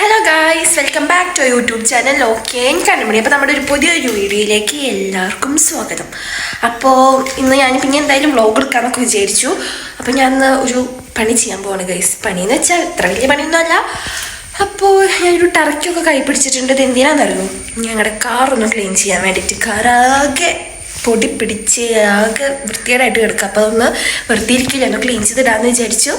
Hello guys welcome back to YouTube channel okay കണ്ടുപിടി അപ്പോൾ നമ്മുടെ ഒരു പുതിയൊരു വീഡിയോയിലേക്ക് എല്ലാവർക്കും സ്വാഗതം. അപ്പോൾ ഇന്ന് ഞാൻ പിന്നെ എന്തായാലും വ്ലോഗ് എടുക്കാമെന്നൊക്കെ വിചാരിച്ചു. അപ്പോൾ ഞാൻ ഒരു പണി ചെയ്യാൻ പോവാണ് ഗൈസ് പണി എന്ന് വെച്ചാൽ ഇത്ര വലിയ പണിയൊന്നുമല്ല. അപ്പോൾ ഞാനൊരു ടർക്കിയൊക്കെ കൈ പിടിച്ചിട്ടുണ്ട്. ഇത് എന്തിനാണെന്നറിയോ ഞങ്ങളുടെ കാറൊന്ന് ക്ലീൻ ചെയ്യാൻ വേണ്ടിയിട്ട്. കാറാകെ പൊടി പിടിച്ച് ആകെ വൃത്തികേടായിട്ട് കിടക്കുക അപ്പോൾ അതൊന്ന് വൃത്തിയിരിക്കില്ല ഒന്ന് ക്ലീൻ ചെയ്തിടാന്ന് വിചാരിച്ചു.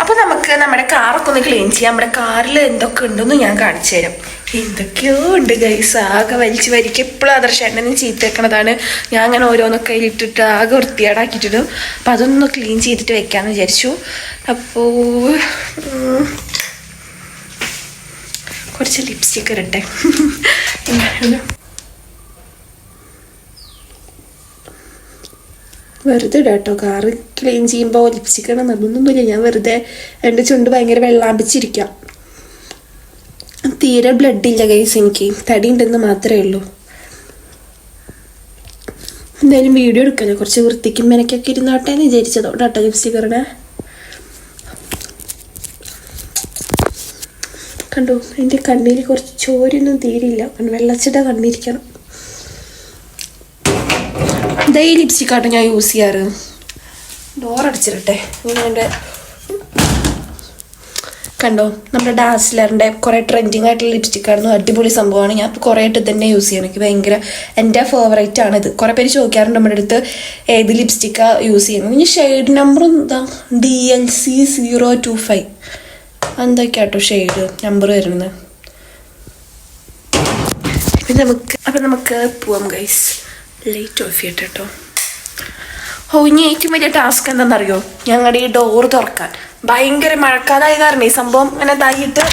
അപ്പോൾ നമുക്ക് നമ്മുടെ കാറൊക്കെ ഒന്ന് ക്ലീൻ ചെയ്യാം. നമ്മുടെ കാറിൽ എന്തൊക്കെ ഉണ്ടെന്ന് ഞാൻ കാണിച്ചു തരാം. എന്തൊക്കെയോ ഉണ്ട് ഗൈസ് ആകെ വലിച്ചു വരിക്കും എപ്പോഴും ആദർശേട്ടനും എണ്ണനും ചീത്തേക്കണതാണ് ഞാൻ അങ്ങനെ ഓരോന്നൊക്കെ ഇട്ടിട്ട് ആകെ വൃത്തിയാടാക്കിയിട്ടിടും അപ്പോൾ അതൊന്ന് ക്ലീൻ ചെയ്തിട്ട് വെക്കാമെന്ന് വിചാരിച്ചു. അപ്പോൾ ഉം, കുറച്ച് ലിപ്സ്റ്റിക്ക് ഇരട്ടെ ഇങ്ങനെ വെറുതെ ഇടാം കേട്ടോ കാറ് ക്ലീൻ ചെയ്യുമ്പോൾ ഇടണം നിർബന്ധമൊന്നുമില്ല. ഞാൻ വെറുതെ എന്റെ ചുണ്ട് ഭയങ്കര വെള്ളാമ്പിച്ചിരിക്കാം. തീരെ ബ്ലഡ് ഇല്ല ഗൈസ് എനിക്ക്. തടി ഉണ്ടെന്ന് മാത്രമേ ഉള്ളൂ. എന്തായാലും വീഡിയോ എടുക്കല്ലോ കുറച്ച് വൃത്തിക്കും മെനക്കൊക്കെ ഇരുന്നോട്ടെ എന്ന് കേട്ടോ ലിപ്സ്റ്റിക് ഇടണേ. കണ്ടു? എന്റെ കണ്ണിൽ കുറച്ച് ചോരൊന്നും തീരില്ല. വെള്ളച്ചിട കണ്ണിരിക്കണം. ഇതേ ഈ ലിപ്സ്റ്റിക്കാട്ടോ ഞാൻ യൂസ് ചെയ്യാറ്. ഡോർ അടിച്ചിരട്ടെ ഇങ്ങനെ കണ്ടോ നമ്മുടെ ഡാസ്ലറിന്റെ കുറേ ട്രെൻഡിങ് ആയിട്ടുള്ള ലിപ്സ്റ്റിക് ആയിരുന്നു അടിപൊളി സംഭവമാണ്. ഞാൻ ഇപ്പോൾ കുറേ ആയിട്ട് തന്നെ യൂസ് ചെയ്യണം എനിക്ക് ഭയങ്കര എന്റെ ഫേവറേറ്റ് ആണിത് കുറേ പേര് ചോദിക്കാറുണ്ട് നമ്മുടെ അടുത്ത് ഏത് ലിപ്സ്റ്റിക്കാണ് യൂസ് ചെയ്യുന്നത്. ഇനി ഷെയ്ഡ് നമ്പർ എന്താ? D L C zero two five എന്തൊക്കെയാട്ടോ shade number വരുന്നത്. പിന്നെ നമുക്ക് അപ്പം നമുക്ക് പോവാം ഗൈസ് ലൈറ്റ് ഓഫ് ചെയ്യട്ടെ കേട്ടോ ഓ ഇനി ഏറ്റവും വലിയ ടാസ്ക് എന്താണെന്നറിയോ? ഞങ്ങളുടെ ഈ ഡോർ തുറക്കാൻ. ഭയങ്കര മഴക്കാലായ കാരണം ഈ സംഭവം ഇങ്ങനെ ഇതായിട്ട്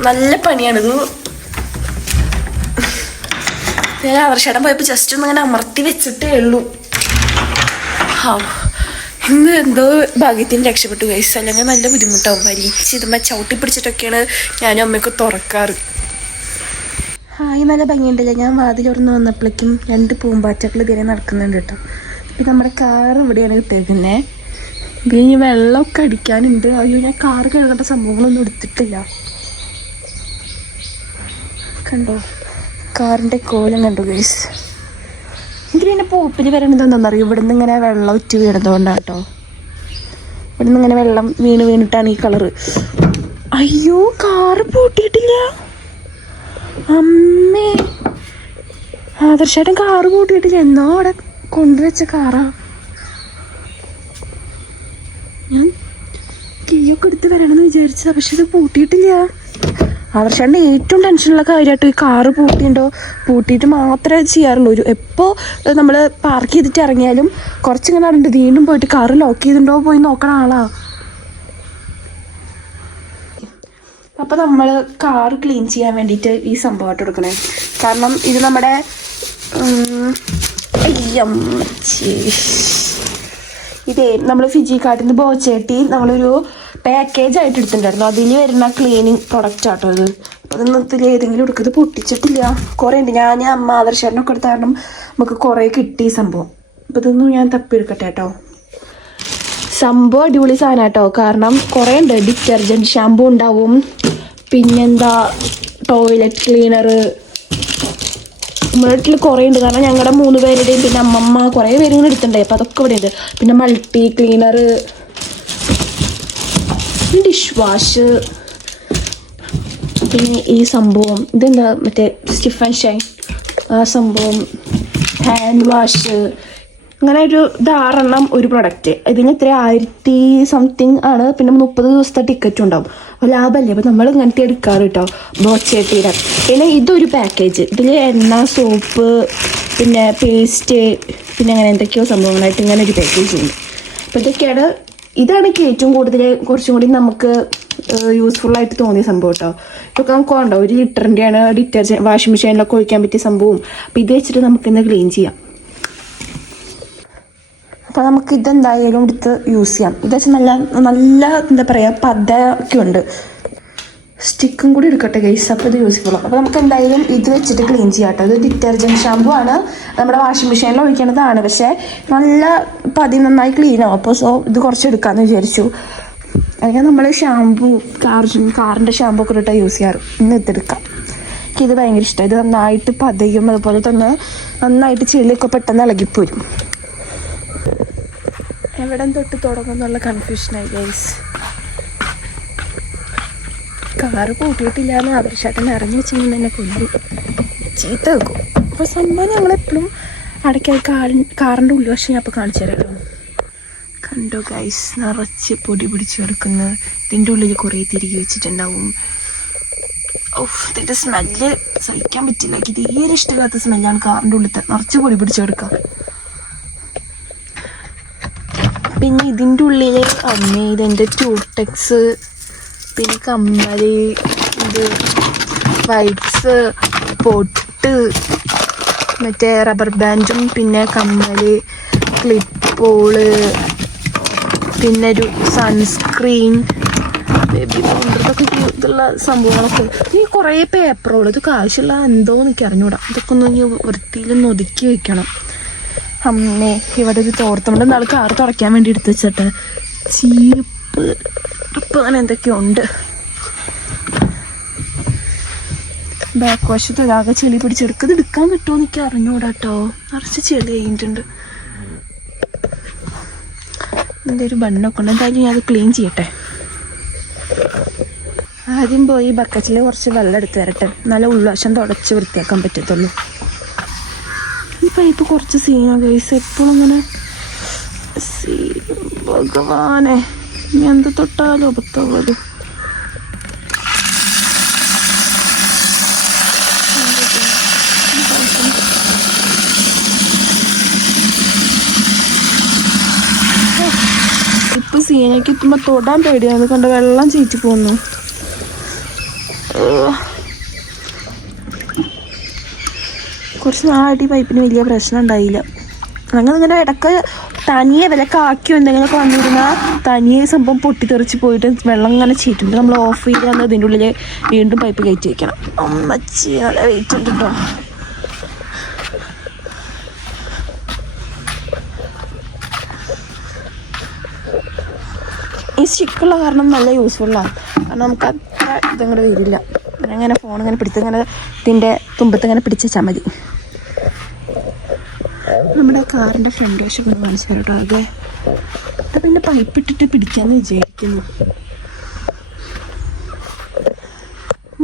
നല്ല പണിയാണിത് ഞാൻ അവർഷടം പോയപ്പോൾ ജസ്റ്റ് ഒന്ന് ഇങ്ങനെ അമർത്തി വെച്ചിട്ടേ ഉള്ളൂ. ഹാ. ഇന്ന് എന്തോ ഭാഗ്യത്തിന് രക്ഷപ്പെട്ടു ഗൈസ് അല്ലെങ്കിൽ നല്ല ബുദ്ധിമുട്ടാവും. വലിച്ച് ഇതുമ്പോൾ ചവിട്ടി പിടിച്ചിട്ടൊക്കെയാണ് ഞാനും അമ്മയൊക്കെ തുറക്കാറ്. ഹായ് നല്ല ഭംഗിയുണ്ടല്ലേ? ഞാൻ വാതിൽ തുറന്ന് വന്നപ്പോഴേക്കും രണ്ട് പൂമ്പാറ്റകൾ ഇതിനെ നടക്കുന്നുണ്ട് കേട്ടോ. ഇപ്പം നമ്മുടെ കാർ ഇവിടെയാണ് ഇട്ടേക്കുന്നത് ഇതിൽ ഇനി വെള്ളമൊക്കെ അടിക്കാനുണ്ട്. അയ്യോ ഞാൻ കാർ കഴുകേണ്ട സംഭവങ്ങളൊന്നും എടുത്തിട്ടില്ല. കണ്ടോ? കാറിന്റെ കോലം കണ്ടു ഗൈസ് എനിക്ക് പിന്നെ പൂപ്പിന് വരണത് എന്താണെന്നറിയോ ഇവിടെ നിന്ന് ഇങ്ങനെ വെള്ളം ഉറ്റ് വീണതുകൊണ്ടാണ് കേട്ടോ. ഇവിടെ നിന്ന് ഇങ്ങനെ വെള്ളം വീണ് വീണിട്ടാണ് ഈ കളറ് അയ്യോ കാറ് പൂട്ടിയിട്ടില്ല. അമ്മേ. ആദർശായിട്ടും കാറ് കൂട്ടിയിട്ടില്ല എന്നോ അവിടെ കൊണ്ടുവച്ച കാറാ ഞാൻ കീയൊക്കെ എടുത്ത് വരണമെന്ന് വിചാരിച്ചതാ പക്ഷെ ഇത് പൂട്ടിയിട്ടില്ല. ആദർശാണ്ട് ഏറ്റവും ടെൻഷനുള്ള കാര്യമായിട്ട് ഈ കാറ് പൂട്ടിയിട്ടുണ്ടോ പൂട്ടിയിട്ട് മാത്രമേ ചെയ്യാറുള്ളൂ. ഒരു എപ്പോൾ നമ്മൾ പാർക്ക് ചെയ്തിട്ട് ഇറങ്ങിയാലും കുറച്ചിങ്ങനെ നടന്നിട്ട് വീണ്ടും പോയിട്ട് കാറ് ലോക്ക് ചെയ്തിട്ടുണ്ടോ പോയി നോക്കണ ആളാ. അപ്പോൾ നമ്മൾ കാർ ക്ലീൻ ചെയ്യാൻ വേണ്ടിയിട്ട് ഈ സംഭവമായിട്ട് എടുക്കണേ. കാരണം ഇത് നമ്മുടെ. ഇതേ നമ്മൾ ഫിജി കാർട്ടിൽ നിന്ന് ബോച്ചേട്ടി നമ്മളൊരു പാക്കേജ് ആയിട്ട് എടുത്തിട്ടുണ്ടായിരുന്നു. അതിൽ വരുന്ന ക്ലീനിങ് പ്രൊഡക്റ്റ് ആട്ടോ ഇത്. അപ്പോൾ ഇന്നത്തിൽ ഏതെങ്കിലും എടുക്കുന്നത് പൊട്ടിച്ചിട്ടില്ല. കുറേ ഉണ്ട്. ഞാൻ അമ്മ ആദർശനൊക്കെ എടുത്ത കാരണം നമുക്ക് കുറേ കിട്ടി സംഭവം. അപ്പോൾ ഇതൊന്നും ഞാൻ തപ്പിയെടുക്കട്ടെ കേട്ടോ. സംഭവം അടിപൊളി സാധനം കേട്ടോ. കാരണം കുറേ ഉണ്ട്. ഡിറ്റർജന്റ് ഷാമ്പു ഉണ്ടാവും. പിന്നെന്താ ടോയ്ലറ്റ് ക്ലീനർ നമ്മുടെ വീട്ടിൽ കുറേ ഉണ്ട് കാരണം ഞങ്ങളുടെ മൂന്ന് പേരുടെയും പിന്നെ അമ്മമ്മ കുറേ പേര് ഇങ്ങനെ എടുത്തിട്ടുണ്ടായി. അപ്പോൾ അതൊക്കെ ഇവിടെ ഉണ്ട് പിന്നെ മൾട്ടി ക്ലീനർ ഡിഷ് വാഷ് പിന്നെ ഈ സംഭവം. ഇതെന്താ മറ്റേ സ്റ്റിഫൻ ഷൈൻ ആ സംഭവം. ഹാൻഡ് വാഷ് അങ്ങനെ ഒരു ഇതാറെണ്ണം ഒരു പ്രൊഡക്റ്റ് ഇതിന് ഇത്ര ആയിരത്തി സംതിങ് ആണ്. പിന്നെ മുപ്പത് ദിവസത്തെ ടിക്കറ്റും ഉണ്ടാവും. ലാഭമല്ലേ അപ്പോൾ നമ്മൾ ഇങ്ങനത്തെ എടുക്കാറ് കേട്ടോ ബോച്ചേട്ടീടെ പിന്നെ ഇതൊരു പാക്കേജ് ഇതിൽ എണ്ണ സോപ്പ് പിന്നെ പേസ്റ്റ് പിന്നെ അങ്ങനെ എന്തൊക്കെയോ സംഭവങ്ങളായിട്ട് ഇങ്ങനെ ഒരു പാക്കേജ് ഉണ്ട്. അപ്പോൾ ഇതൊക്കെയാണ് ഇതാണ് എനിക്ക് ഏറ്റവും കൂടുതൽ കുറച്ചും കൂടി നമുക്ക് യൂസ്ഫുൾ ആയിട്ട് തോന്നിയ സംഭവം കേട്ടോ ഇതൊക്കെ നമുക്ക് ഉണ്ടോ ഒരു ലിറ്ററിന്റെയാണ് ഡിറ്റർജന്റ് വാഷിംഗ് മെഷീനിലൊക്കെ ഒഴിക്കാൻ പറ്റിയ സംഭവം. അപ്പോൾ ഇത് വെച്ചിട്ട് നമുക്കിന്ന് ക്ലീൻ ചെയ്യാം. അപ്പോൾ നമുക്ക് ഇതെന്തായാലും എടുത്ത് യൂസ് ചെയ്യാം. ഇത് വെച്ചാൽ നല്ല നല്ല എന്താ പറയുക പതയൊക്കെ ഉണ്ട് സ്റ്റിക്കും കൂടി എടുക്കട്ടെ ഗൈസ് അപ്പോൾ ഇത് യൂസ് യൂസ്ഫുൾ അപ്പോൾ നമുക്ക് എന്തായാലും ഇത് വെച്ചിട്ട് ക്ലീൻ ചെയ്യാം കേട്ടോ ഇത് ഡിറ്റർജന്റ് ഷാമ്പു ആണ്. നമ്മുടെ വാഷിംഗ് മെഷീനിൽ ഒഴിക്കേണ്ടതാണ് പക്ഷേ നല്ല പതി നന്നായി ക്ലീൻ ആവും. അപ്പോൾ സോ ഇത് കുറച്ച് എടുക്കാമെന്ന് വിചാരിച്ചു. അല്ലെങ്കിൽ നമ്മൾ ഷാമ്പു കാർ കാറിന്റെ ഷാമ്പു ഒക്കെ ഇട്ടാൽ യൂസ് ചെയ്യാറ്. ഇന്ന് ഇതെടുക്കാം. എനിക്ക് ഇത് ഭയങ്കര ഇഷ്ടമാണ് ഇത് നന്നായിട്ട് പതയും അതുപോലെ തന്നെ നന്നായിട്ട് ചെളിയൊക്കെ പെട്ടെന്ന് ഇളകിപ്പോരും. എവിടെ തൊട്ട് തുടങ്ങും എന്നുള്ള കൺഫ്യൂഷനായി ഗൈസ് കാറ് കൂട്ടിയിട്ടില്ല എന്ന് ആദർശാട്ടൻ അറിഞ്ഞു വെച്ചെങ്കിൽ എന്നെ കൊല്ലും. ചീത്ത വെക്കും അപ്പോൾ സംഭവം ഞങ്ങളെപ്പോഴും അടയ്ക്കായി കാറിന്റെ കാറിന്റെ ഉള്ളുവശം ഞാൻ അപ്പോൾ കാണിച്ചു തരാം കേട്ടോ. കണ്ടോ ഗൈസ് നിറച്ച് പൊടി പിടിച്ച് കിടക്കുന്ന ഇതിന്റെ ഉള്ളിൽ കുറേ തിരികെ വെച്ചിട്ടുണ്ടാവും. ഓഫ് ഇതിന്റെ സ്മെല്ല് സഹിക്കാൻ പറ്റില്ല. എനിക്ക് തീരെ ഇഷ്ടമില്ലാത്ത സ്മെല്ലാണ് കാറിന്റെ ഉള്ളിൽ നിറച്ച് പൊടി പിടിച്ച് കിടക്കുക. പിന്നെ ഇതിന്റെ ഉള്ളിൽ അമ്മ ഇതെന്റെ ട്യൂടെക്സ് പിന്നെ കമ്മൽ ഇത് വൈറ്റ്സ് പൊട്ട് മറ്റേ റബ്ബർ ബാൻഡും പിന്നെ കമ്മൽ ക്ലിപ്പോൾ പിന്നെ ഒരു സൺസ്ക്രീൻ ബേബി പൗഡർ ഇതൊക്കെ ഇതുള്ള സംഭവങ്ങളൊക്കെ. ഈ കുറേ പേപ്പറുകൾ ഇത് കാശുള്ള എന്തോ എനിക്ക് അറിഞ്ഞൂടാ. ഇതൊക്കെ ഒന്ന് വൃത്തിയിലൊന്ന് ഒതുക്കി വെക്കണം. അമ്മേ ഇവിടെ ഒരു തോർത്തുണ്ട്. നാളെ കാറ് തുടയ്ക്കാൻ വേണ്ടി എടുത്തു വെച്ചിട്ട്. ചീപ്പ് ഇപ്പം അങ്ങനെ എന്തൊക്കെയുണ്ട് ബാക്ക് വശത്ത് ഒരാകെ ചെളി പിടിച്ചെടുക്കുന്നത് എടുക്കാൻ കിട്ടുമോ എനിക്ക് അറിഞ്ഞൂടാ കേട്ടോ നിറച്ച് ചെളി കഴിഞ്ഞിട്ടുണ്ട്. എന്റെ ഒരു ബണ്ണൊക്കെ ഉണ്ട്. എന്തായാലും ഞാൻ അത് ക്ലീൻ ചെയ്യട്ടെ. ആദ്യം പോയി ബക്കറ്റിൽ കുറച്ച് വെള്ളം എടുത്ത് തരട്ടെ നല്ല ഉള്ളവശം തുടച്ച് വൃത്തിയാക്കാൻ പറ്റത്തുള്ളൂ. ഈ പൈപ്പ് കുറച്ച് സീനാ ഗൈസ് എപ്പോഴും ഇങ്ങനെ സീ ഭഗവാനെ എന്ത് തൊട്ടാലും അബദ്ധമുള്ളത് ഇപ്പൊ സീനയ്ക്ക് എത്തുമ്പോ തൊടാൻ പേടിയാണ്. കണ്ട വെള്ളം ചീറ്റി പോകുന്നു കുറച്ച് നാളായിട്ട് ഈ പൈപ്പിന് വലിയ പ്രശ്നം ഉണ്ടായില്ല. ഞങ്ങൾ ഇങ്ങനെ ഇടയ്ക്ക് തനിയെ വിലക്ക് ആക്കിയോ എന്തെങ്കിലുമൊക്കെ വന്നിരുന്നാൽ തനിയെ സംഭവം പൊട്ടിത്തെറിച്ച് പോയിട്ട് വെള്ളം ഇങ്ങനെ ചീറ്റുണ്ട് നമ്മൾ ഓഫ് ചെയ്ത് വന്ന് ഇതിന്റെ ഉള്ളിൽ വീണ്ടും പൈപ്പ് കയറ്റി വയ്ക്കണം അമ്മച്ചി നല്ല വെയിറ്റ് ഉണ്ട് കേട്ടോ ഈ സ്റ്റിക്കുള്ള കാരണം നല്ല യൂസ്ഫുള്ളാണ് കാരണം നമുക്ക് അത്ര ഇതങ്ങോട്ട് വരില്ല. പിന്നെ ഇങ്ങനെ ഫോൺ ഇങ്ങനെ പിടിച്ച് ഇങ്ങനെ ഇതിന്റെ തുമ്പത്ത് ഇങ്ങനെ പിടിച്ച് വെച്ചാൽ മതി. നമ്മുടെ കാറിന്റെ ഫ്രണ്ട് വശം ഒന്ന് കാണിച്ചു അതെ അപ്പം പിന്നെ പൈപ്പ് ഇട്ടിട്ട് പിടിക്കാമെന്ന് വിചാരിക്കുന്നു.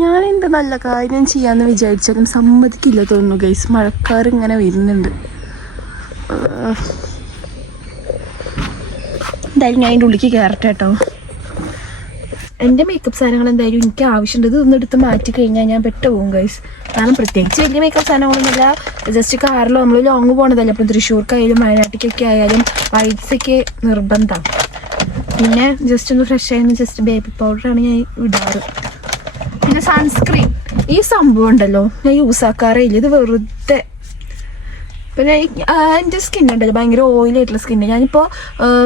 ഞാൻ നല്ല കാര്യം ചെയ്യാമെന്ന് വിചാരിച്ചാലും സമ്മതിക്കില്ല തോന്നുന്നു ഗൈസ് മഴക്കാർ ഇങ്ങനെ വരുന്നുണ്ട്. എന്തായാലും ഞാൻ അതിന്റെ ഉള്ളിലേക്ക് കയറട്ടെ കേട്ടോ. എന്റെ മേക്കപ്പ് സാധനങ്ങൾ എന്തായാലും എനിക്ക് ആവശ്യമുണ്ട്. ഇത് ഒന്നെടുത്ത് മാറ്റി കഴിഞ്ഞാൽ ഞാൻ പെട്ടു പോകും ഗൈസ് കാരണം പ്രത്യേകിച്ച് വലിയ മേക്കപ്പ് സാധനങ്ങളൊന്നുമില്ല. ജസ്റ്റ് കാറിലോ നമ്മൾ ലോങ് പോകണതല്ലേ അപ്പം തൃശ്ശൂർക്കായാലും വയനാട്ടിലേക്കൊക്കെ ആയാലും വൈറ്റ്സൊക്കെ നിർബന്ധമാണ് പിന്നെ ജസ്റ്റ് ഒന്ന് ഫ്രഷ് ആയിരുന്നു ജസ്റ്റ് ബേബി പൗഡറാണ് ഞാൻ ഇടാറ്. പിന്നെ സൺസ്ക്രീൻ ഈ സംഭവം ഉണ്ടല്ലോ. ഞാൻ യൂസ് ആക്കാറേ ഇല്ല. ഇത് വെറുതെ പിന്നെ എന്റെ സ്കിൻ ഉണ്ടല്ലോ ഭയങ്കര ഓയിൽ ആയിട്ടുള്ള സ്കിന്ന് ഞാനിപ്പോൾ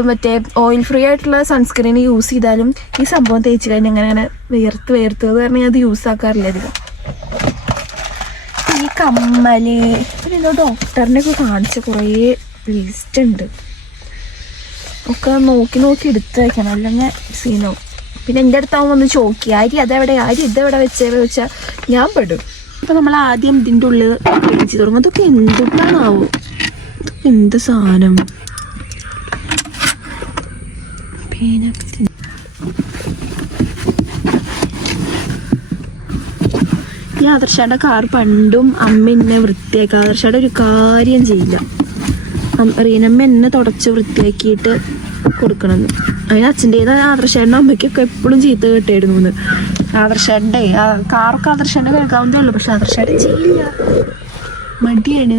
മറ്റേ ഓയിൽ ഫ്രീ ആയിട്ടുള്ള സൺസ്ക്രീൻ യൂസ് ചെയ്താലും ഈ സംഭവം തേച്ച് കഴിഞ്ഞാൽ അങ്ങനെ അങ്ങനെ വേർത്ത് വേർത്ത് കാരണം ഞാൻ അത് യൂസ് ആക്കാറില്ല അധികം. ഈ കമ്മൽ പിന്നെ ഡോക്ടറിനെ ഒക്കെ കാണിച്ച കുറേ ലിസ്റ്റ് ഉണ്ട്. ഒക്കെ നോക്കി നോക്കി എടുത്ത് വയ്ക്കണം അല്ലെങ്കിൽ സീനോ പിന്നെ എന്റെ അടുത്താകുമ്പോൾ ഒന്ന് ചോക്കി അരി അതെവിടെ അരി ഇതെവിടെ വെച്ചേ? വെച്ചാൽ ഞാൻ പെടും. അപ്പൊ നമ്മൾ ആദ്യം ഇതിന്റെ ഉള്ളിൽ ചെയ്ത് തുടങ്ങും. അതൊക്കെ എന്തുട്ടാണാവോ ഇതൊക്കെ എന്ത് സാധനം? പേനൊക്കെ ഈ ആദർശയുടെ കാർ പണ്ടും അമ്മ എന്നെ വൃത്തിയാക്കി. ആദർശയുടെ ഒരു കാര്യം ചെയ്യില്ല. റീനമ്മ എന്നെ തുടച്ച് വൃത്തിയാക്കിയിട്ട് കൊടുക്കണമെന്ന് അതിന് അച്ഛന്റെ ആദർശയുടെ അമ്മയ്ക്കൊക്കെ എപ്പോഴും ചീത്ത കേട്ടായിരുന്നു എന്ന് ആദർശേന്റെ ആ കാറൊക്കെ ആദർശേന്റെ കേൾക്കാവുന്നതേ ഉള്ളൂ പക്ഷെ മടിയാണ്.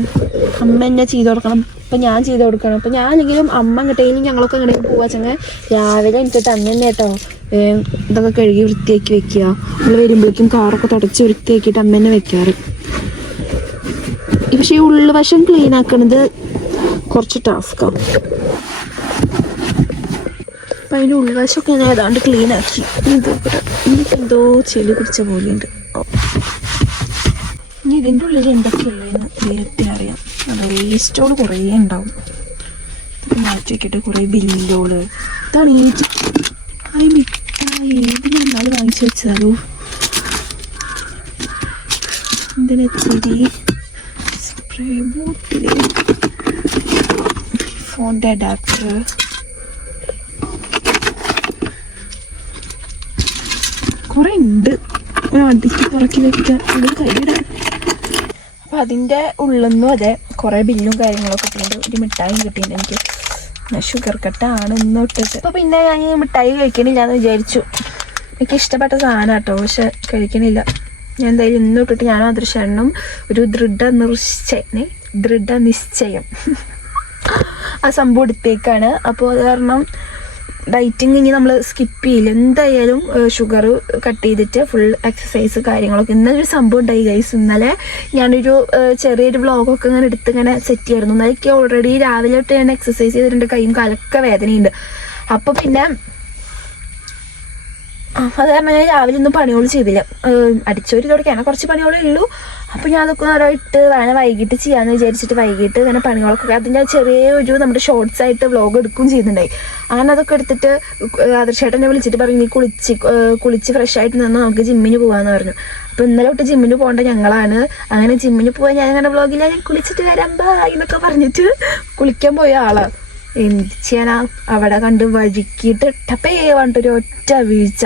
അമ്മ എന്നെ ചെയ്ത് കൊടുക്കണം. അപ്പം ഞാൻ ചെയ്ത് കൊടുക്കണം. അപ്പം ഞാനെങ്കിലും അമ്മ എങ്ങോട്ടെങ്കിലും ഞങ്ങളൊക്കെ എങ്ങോട്ടെങ്കിലും പോവാച്ചെങ്കിൽ രാവിലെ എനിക്കിട്ട് അമ്മ തന്നെ കേട്ടോ ഇതൊക്കെ കഴുകി വൃത്തിയാക്കി വെക്കുക. നമ്മൾ വരുമ്പോഴേക്കും കാറൊക്കെ തുടച്ച് വൃത്തിയാക്കിയിട്ട് അമ്മ തന്നെ വെക്കാറ്. പക്ഷേ ഈ ഉള്ളുവശം ക്ലീൻ ആക്കണത് കുറച്ച് ടാസ്ക്കാണ് അപ്പം അതിന്റെ ഉൾവശമൊക്കെ ഞാൻ ഏതാണ്ട് ക്ലീൻ ആക്കി. എന്തോ ചെളി പിടിച്ച പോലെയുണ്ട്. ഇനി ഇതിന്റെ ഉള്ളിൽ എന്തൊക്കെയുള്ളതെന്ന് നേരത്തെ അറിയാം. അത് വേസ്റ്റോട് കുറേ ഉണ്ടാവും. മാറ്റി വെക്കിട്ട് കുറേ ബില്ലോൾ. ഇതാണ് ഈ ചി- ആ വാങ്ങിച്ചു വെച്ചതാണോ? എന്തിനെച്ചിരി സ്പ്രേ ബോട്ടിൽ ഫോണിന്റെ അഡാപ്റ്റർ കുറെ ഉണ്ട്. അടിക്ക് പറക്കി വെക്കാൻ ഒരു കയ്യിടാൻ അപ്പൊ അതിന്റെ ഉള്ളെന്നും അതെ കുറേ ബില്ലും കാര്യങ്ങളൊക്കെ കിട്ടിയിട്ടുണ്ട് ഒരു മിഠായി കിട്ടിയിട്ടുണ്ട് എനിക്ക്. ഷുഗർ കട്ടാണ് ഇന്ന് ഇട്ടിട്ട് അപ്പൊ പിന്നെ ഞാൻ ഈ മിഠായി കഴിക്കണില്ല എന്ന് വിചാരിച്ചു. എനിക്ക് ഇഷ്ടപ്പെട്ട സാധനം കേട്ടോ പക്ഷെ കഴിക്കണില്ല. ഞാൻ എന്തായാലും ഇന്ന് ഇട്ടിട്ട് ഞാൻ അദൃശ്യണ്ണും ഒരു ദൃഢ നിശ്ചയ ദൃഢ നിശ്ചയം. ആ സംഭവം എടുത്തേക്കാണ്. അപ്പോൾ അത് കാരണം ഡയറ്റിങ് ഇനി നമ്മൾ സ്കിപ്പ് ചെയ്യില്ല. എന്തായാലും ഷുഗർ കട്ട് ചെയ്തിട്ട് ഫുൾ എക്സസൈസ് കാര്യങ്ങളൊക്കെ. ഇന്നലെ ഒരു സംഭവം ഉണ്ടായി ഗൈസ് ഇന്നലെ ഞാനൊരു ചെറിയൊരു വ്ളോഗൊക്കെ ഇങ്ങനെ എടുത്ത് ഇങ്ങനെ സെറ്റ് ചെയ്യായിരുന്നു. ഇന്നലെ എനിക്ക് ഓൾറെഡി രാവിലെ തൊട്ട് ഞാൻ എക്സസൈസ് ചെയ്തിട്ടുണ്ട്. കൈയും കാലൊക്കെ വേദനയുണ്ട്. അപ്പോൾ പിന്നെ അത് കാരണം ഞാൻ രാവിലെ ഒന്നും പണികൾ ചെയ്തില്ല. അടിച്ചൊരു തുടക്കം തുടക്കാൻ കുറച്ച് പണികളേ ഉള്ളൂ. അപ്പോൾ ഞാൻ അതൊക്കെ ഓരോ ഇട്ട് വേണം വൈകിട്ട് ചെയ്യാന്ന് വിചാരിച്ചിട്ട് വൈകിട്ട് ഇങ്ങനെ പണികളൊക്കെ അതിന്റെ ചെറിയ ഒരു നമ്മുടെ ഷോർട്സ് ആയിട്ട് വ്ലോഗ് എടുക്കും ചെയ്യുന്നുണ്ടായി. അങ്ങനെ അതൊക്കെ എടുത്തിട്ട് ആദർശേട്ടനെ വിളിച്ചിട്ട് പറഞ്ഞു നീ കുളിച്ച് കുളിച്ച് ഫ്രഷ് ആയിട്ട് നിന്ന് നമുക്ക് ജിമ്മിന് പോകാമെന്ന് പറഞ്ഞു. അപ്പോൾ ഇന്നലെ തൊട്ട് ജിമ്മിന് പോകേണ്ട ഞങ്ങളാണ്. അങ്ങനെ ജിമ്മിന് പോകാൻ ഞാൻ അങ്ങനെ വ്ളോഗില്ല ഞാൻ കുളിച്ചിട്ട് വരാം ബാ എന്നൊക്കെ പറഞ്ഞിട്ട് കുളിക്കാൻ പോയ ആളാണ് എന്ത് ചെയ്യാനാ? അവിടെ കണ്ട് വഴുക്കിയിട്ട് ടപ്പേ പറഞ്ഞിട്ടൊരു ഒറ്റ വീഴ്ച.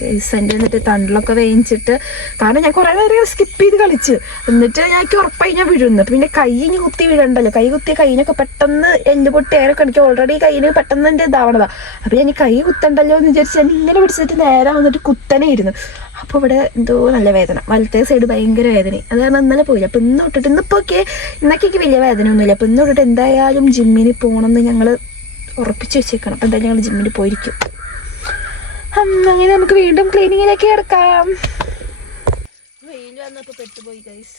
ഗൈസ് എന്റെ എന്നിട്ട് തണ്ടിലൊക്കെ വേവിച്ചിട്ട് കാരണം ഞാൻ കുറേ നേരം സ്കിപ്പ് ചെയ്ത് കളിച്ച്. എന്നിട്ട് ഞാൻ ഉറപ്പായി ഞാൻ വീഴുന്നു പിന്നെ കൈ ഇനി കുത്തി വീഴണ്ടല്ലോ കൈ കുത്തിയ കൈനൊക്കെ പെട്ടെന്ന് എല്ല് പൊട്ടി ഏറെ എനിക്ക് ഓൾറെഡി കൈന് പെട്ടെന്ന് എന്റെ ഇതാവണതാ. അപ്പം ഞാൻ കൈ കുത്തണ്ടല്ലോ എന്ന് വിചാരിച്ച് എല്ലാം പിടിച്ചിട്ട് നേരെ വന്നിട്ട് കുത്തനെ ഇരുന്നു അപ്പോൾ ഇവിടെ എന്തോ നല്ല വേദന. വലത്തെ സൈഡ് ഭയങ്കര വേദന അത് കാരണം ഇന്നലെ പോയില്ല. അപ്പം ഇന്ന് തൊട്ടിട്ട് ഇന്നിപ്പോൾ ഒക്കെ ഇന്നൊക്കെ വലിയ വേദന ഒന്നുമില്ല അപ്പം ഇന്ന് തൊട്ടിട്ട് എന്തായാലും ജിമ്മിന് പോകണമെന്ന് ഞങ്ങൾ ഉറപ്പിച്ച് വെച്ചേക്കണം. എന്തായാലും ഞങ്ങൾ ജിമ്മിന് പോയിരിക്കും. അങ്ങനെ നമുക്ക് വീണ്ടും ക്ലീനിങ്ങിലേക്ക് കിടക്കാം. വെയിൽ വന്നപ്പോൾ പെട്ടുപോയി ഗൈസ്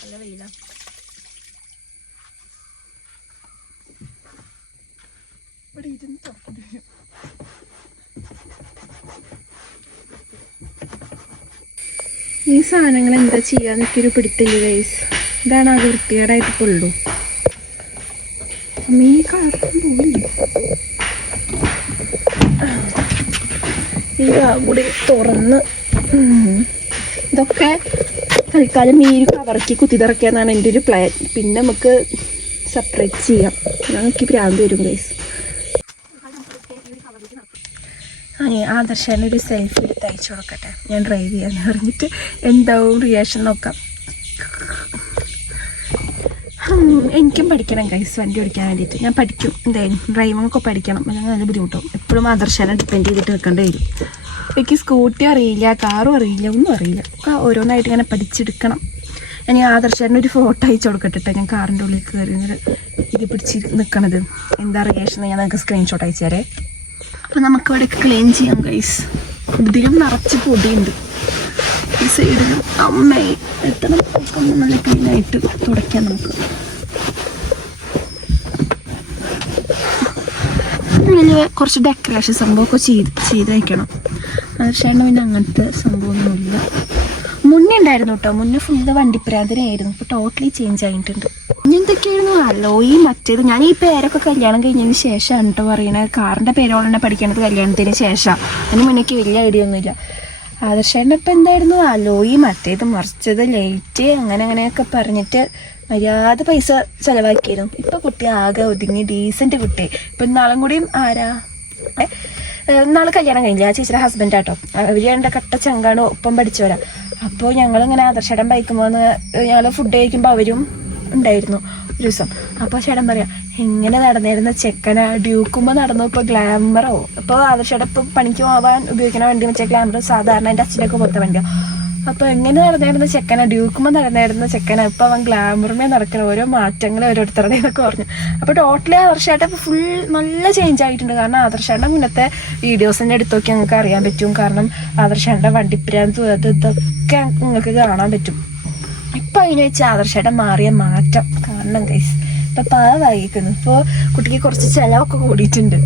നല്ല വെയിലാണ് ഇവിടെ ഇരുന്ന് തുറക്കുന്നു ഈ സാധനങ്ങൾ എന്താ ചെയ്യാന്ന് എനിക്കൊരു പിടുത്തില്ല ഗൈസ് ഇതാണ് അത് വൃത്തികേടായിട്ട് പൊള്ളു അമ്മ ഈ കളറും പോലില്ല ഈ കൂടി തുറന്ന് ഇതൊക്കെ തൽക്കാലം ഈ ഒരു കവറക്കി കുത്തി തിറക്കിയെന്നാണ് എന്റെ ഒരു പ്ലാൻ പിന്നെ നമുക്ക് സെപ്പറേറ്റ് ചെയ്യാം. ഞങ്ങൾക്ക് ഭ്രാന്ത് വരും ഗൈസ് അങ്ങനെ ആദർശന് ഒരു സെൽഫി എടുത്ത് അയച്ചു കൊടുക്കട്ടെ. ഞാൻ ഡ്രൈവ് ചെയ്യാന്ന് പറഞ്ഞിട്ട് എന്താവും റിയാക്ഷൻ നോക്കാം. എനിക്കും പഠിക്കണം കൈസ് വണ്ടി ഓടിക്കാൻ വേണ്ടിയിട്ട്. ഞാൻ പഠിക്കും. എന്തായാലും ഡ്രൈവിംഗ് ഒക്കെ പഠിക്കണം. അല്ലെങ്കിൽ നല്ല ബുദ്ധിമുട്ടാവും. എപ്പോഴും ആദർശനെ ഡിപ്പെൻഡ് ചെയ്തിട്ട് നിൽക്കേണ്ടി വരും. എനിക്ക് സ്കൂട്ടി അറിയില്ല കാറും അറിയില്ല ഒന്നും അറിയില്ല. ഒക്കെ ഓരോന്നായിട്ട് ഇങ്ങനെ പഠിച്ചെടുക്കണം. ഞാൻ ഈ ഒരു ഫോട്ടോ അയച്ചു കൊടുക്കട്ടെ ഞാൻ കാറിന്റെ ഉള്ളിൽ കയറി ഇത് പിടിച്ച് നിൽക്കണത് എന്താ റിയേഷൻ ഞാൻ നിങ്ങൾക്ക് സ്ക്രീൻഷോട്ട് അയച്ചു തരേ. അപ്പം നമുക്ക് അവിടെ ക്ലീൻ ചെയ്യാം ഗൈസ് ഇതിലും നിറച്ച് പൊടിയുണ്ട്. ഈ സൈഡിലും അമ്മേ എത്തണം നല്ല ക്ലീനായിട്ട് തുടയ്ക്കാം നമുക്ക്. വലിയ കുറച്ച് ഡെക്കറേഷൻ സംഭവമൊക്കെ ചെയ്ത് ചെയ്ത് വയ്ക്കണം തീർച്ചയായിട്ടും പിന്നെ അങ്ങനത്തെ സംഭവമൊന്നുമില്ല. മുന്നേ ഉണ്ടായിരുന്നു കേട്ടോ മുന്നേ ഫുള്ള് വണ്ടിപ്രാന്തനായിരുന്നു ഇപ്പോൾ ടോട്ടലി ചേഞ്ച് ആയിട്ടുണ്ട്. എന്തൊക്കെയായിരുന്നു? അല്ലോ ഈ മറ്റേത്. ഞാൻ ഈ പേരൊക്കെ കല്യാണം കഴിഞ്ഞതിന് ശേഷമാണ് കേട്ടോ പറയണത്. കാറിന്റെ പേരോളെന്നെ പഠിക്കണത് കല്യാണത്തിന് ശേഷം. അതിന് മുന്നേക്ക് വലിയ ഐഡിയ ഒന്നുമില്ല. ആദർശേട്ടൻ ഇപ്പം എന്തായിരുന്നു? അലോയി മറ്റേത് മറിച്ചത് ലൈറ്റ് അങ്ങനെ അങ്ങനെയൊക്കെ പറഞ്ഞിട്ട് മര്യാദ പൈസ ചെലവാക്കിയിരുന്നു. ഇപ്പൊ കുട്ടി ആകെ ഒതുങ്ങി ഡീസന്റ് കുട്ടി. ഇപ്പൊ നാളും കൂടിയും ആരാ? ഏ, കല്യാണം കഴിഞ്ഞില്ല ആ ചേച്ചിയുടെ ഹസ്ബൻഡ് ആട്ടോ. അവർ രണ്ട് കട്ട ചങ്കാണ് ഒപ്പം പഠിച്ചവരാ. അപ്പോൾ ഞങ്ങളിങ്ങനെ ആദർശേടൻ ബൈക്കുമ്പോൾ ഞങ്ങൾ ഫുഡ് കഴിക്കുമ്പോൾ അവരും ഉണ്ടായിരുന്നു ഒരു ദിവസം. അപ്പോൾ ചേട്ടൻ പറയാം എങ്ങനെ നടന്നിരുന്ന? ചെക്കന? ഡ്യൂക്കുമ്പോൾ നടന്നു. ഇപ്പോൾ ഗ്ലാമറോ ഇപ്പോൾ ആദർശയുടെ ഇപ്പം പണിക്ക് പോകാൻ ഉപയോഗിക്കുന്ന വണ്ടി വെച്ചാൽ സാധാരണ എന്റെ അച്ഛനൊക്കെ പോലത്തെ വണ്ടിയാണ് അപ്പോൾ എങ്ങനെ നടന്നായിരുന്ന ചെക്കന? ഡ്യൂക്കുമ്പോൾ നടന്നായിരുന്ന ചെക്കന. ഇപ്പൊ അവൻ ഗ്ലാമറുമേ നടക്കുന്ന ഓരോ മാറ്റങ്ങൾ ഓരോരുത്തരുടെ എന്നൊക്കെ പറഞ്ഞു. അപ്പൊ ടോട്ടലി ആദർശമായിട്ട് ഇപ്പോൾ ഫുൾ നല്ല ചേഞ്ച് ആയിട്ടുണ്ട്. കാരണം ആദർശയുടെ മുന്നത്തെ വീഡിയോസ് തന്നെ നോക്കി നിങ്ങൾക്ക് അറിയാൻ പറ്റും. കാരണം ആദർശയുടെ വണ്ടിപ്രാന്ത് അത് ഇതൊക്കെ നിങ്ങൾക്ക് കാണാൻ പറ്റും. ഇപ്പൊ അതിനെ വെച്ച് ആദർശായിട്ട് മാറിയ മാറ്റം. കാരണം ഗൈസ് ഇപ്പൊ പാവായിരിക്കുന്നു ഇപ്പൊ കുട്ടിക്ക് കുറച്ച് ചെലവൊക്കെ കൂടിയിട്ടുണ്ട്.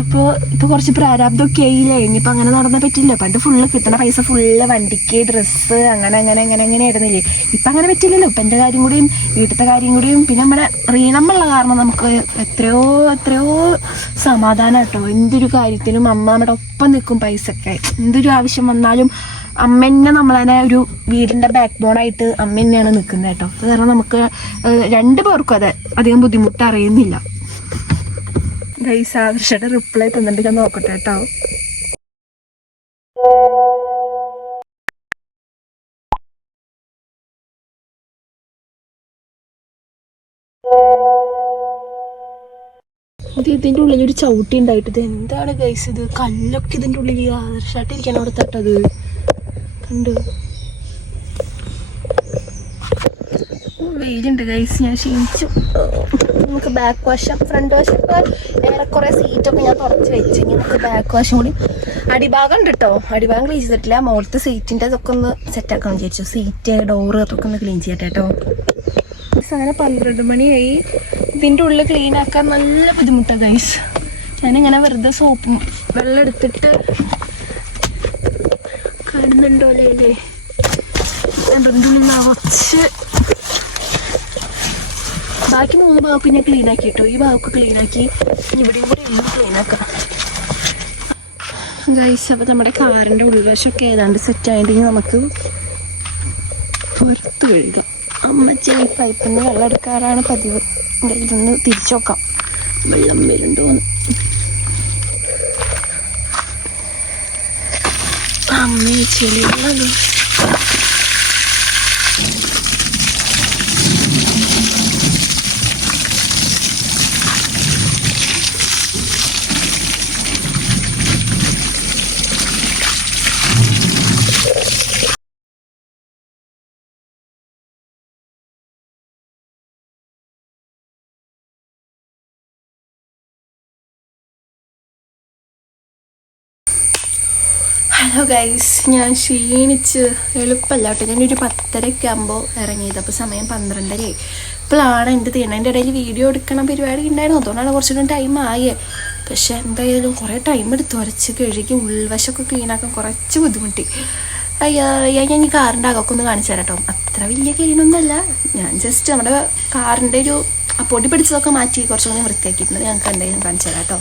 അപ്പോൾ ഇപ്പോൾ കുറച്ച് പ്രാരാബ്ദമൊക്കെ ആയില്ലേ ഇനിയിപ്പോൾ അങ്ങനെ നടന്നാൽ പറ്റില്ല പണ്ട് ഫുള്ള് കിട്ടണ പൈസ ഫുള്ള് വണ്ടിക്ക് ഡ്രസ്സ് അങ്ങനെ അങ്ങനെ അങ്ങനെ അങ്ങനെ ആയിരുന്നില്ലേ? ഇപ്പം അങ്ങനെ പറ്റില്ലല്ലോ. ഇപ്പം എന്റെ കാര്യം കൂടിയും വീട്ടിലത്തെ കാര്യം കൂടിയും പിന്നെ നമ്മുടെ റീണമ്മുള്ള കാരണം നമുക്ക് എത്രയോ എത്രയോ സമാധാനം കേട്ടോ എന്തൊരു കാര്യത്തിനും അമ്മ നമ്മുടെ ഒപ്പം നിൽക്കും പൈസയൊക്കെ. എന്തൊരു ആവശ്യം വന്നാലും അമ്മ തന്നെ നമ്മളതിനെ ഒരു വീടിന്റെ ബാക്ക് ബോൺ ആയിട്ട് അമ്മ തന്നെയാണ് നിൽക്കുന്നത് കേട്ടോ. അത് കാരണം നമുക്ക് രണ്ട് പേർക്കും അതെ അധികം ബുദ്ധിമുട്ട് അറിയുന്നില്ല. ഗൈസ് ആദർശയുടെ റിപ്ലൈ തന്നിട്ട് ഞാൻ നോക്കട്ടെ കേട്ടോ. ഇത് ഇതിന്റെ ഉള്ളിൽ ഒരു ചവിട്ടി ഉണ്ടായിട്ട് ഇത് എന്താണ് ഗൈസ് ഇത്? കല്ലൊക്കെ ഇതിന്റെ ഉള്ളിൽ ആദർശമായിട്ട് ഇരിക്കാൻ അവിടെ തട്ടത് കണ്ടു? വെയിലുണ്ട് ഗൈസ് ഞാൻ ക്ഷീണിച്ചു. നമുക്ക് ബാക്ക് വാഷം ഫ്രണ്ട് വാഷം ഏറെക്കുറെ സീറ്റൊക്കെ ഞാൻ തുറച്ച് വെച്ചു. ഇനി നമുക്ക് ബാക്ക് വാഷും കൂടി. അടിഭാഗം ഉണ്ട് കേട്ടോ അടിഭാഗം ക്ലീൻ ചെയ്തിട്ടില്ല. മുകളിലത്തെ സീറ്റിന്റെ അതൊക്കെ ഒന്ന് സെറ്റാക്കാൻ വിചാരിച്ചു. സീറ്റ് ഡോറ് അതൊക്കെ ഒന്ന് ക്ലീൻ ചെയ്യട്ടെ കേട്ടോ അങ്ങനെ പന്ത്രണ്ട് മണിയായി. ഇതിന്റെ ഉള്ളിൽ ക്ലീൻ ആക്കാൻ നല്ല ബുദ്ധിമുട്ടാണ് ഗൈസ് ഞാനിങ്ങനെ വെറുതെ സോപ്പും വെള്ളം എടുത്തിട്ട് കാണുന്നുണ്ടോ അല്ലേ ഇതിന്റെ നിറച്ച് ബാക്കി മൂന്ന് ഭാഗമൊക്കെ ഞാൻ ക്ലീൻ ആക്കി കേട്ടോ ഈ ഭാഗമൊക്കെ ക്ലീൻ ആക്കി ഇവിടെയും കൂടി ഇന്നും ക്ലീൻ ആക്കാം. ഗൈസ് അപ്പോൾ നമ്മുടെ കാറിന്റെ ഉൾവശമൊക്കെ ഏതാണ്ട് സെറ്റ് ആയിട്ടുണ്ടെങ്കിൽ നമുക്ക് പുറത്ത് കഴുകാം അമ്മച്ചി ഈ പൈപ്പിൽ നിന്ന് വെള്ളം എടുക്കാറാണ് പതിവ്. ഇതൊന്ന് തിരിച്ചു നോക്കാം. വെള്ളം വരുന്നുണ്ടോന്ന് അമ്മേ ചെളികളല്ലോ ഹലോ ഗൈസ് ഞാൻ ക്ഷീണിച്ച് എളുപ്പമല്ല കേട്ടോ. ഞാനൊരു പത്തരയ്ക്ക് ആകുമ്പോൾ ഇറങ്ങിയത്. അപ്പോൾ സമയം പന്ത്രണ്ടരയായി. ഇപ്പോഴാണ് എന്റെ തീരണതിന്റെ ഇടയിൽ വീഡിയോ എടുക്കണ പരിപാടി ഉണ്ടായിരുന്നു അതുകൊണ്ടാണ് കുറച്ചുകൂടി ടൈം ആയേ. പക്ഷെ എന്തായാലും കുറേ ടൈം എടുത്ത് ഉരച്ച് കഴുകി ഉൾവശമൊക്കെ ക്ലീനാക്കാൻ കുറച്ച് ബുദ്ധിമുട്ടി. അയ്യാ ഞാൻ ഈ കാറിന്റെ അകമൊക്കെ ഒന്ന് കാണിച്ചു തരാം കേട്ടോ. അത്ര വലിയ ക്ലീനൊന്നുമല്ല ഞാൻ ജസ്റ്റ് നമ്മുടെ കാറിന്റെ ഒരു പൊടി പിടിച്ചതൊക്കെ മാറ്റി കുറച്ചുകൂടി വൃത്തിയാക്കിയിട്ടുണ്ട്. ഞങ്ങൾക്ക് എന്തായാലും കാണിച്ചു തരാം കേട്ടോ.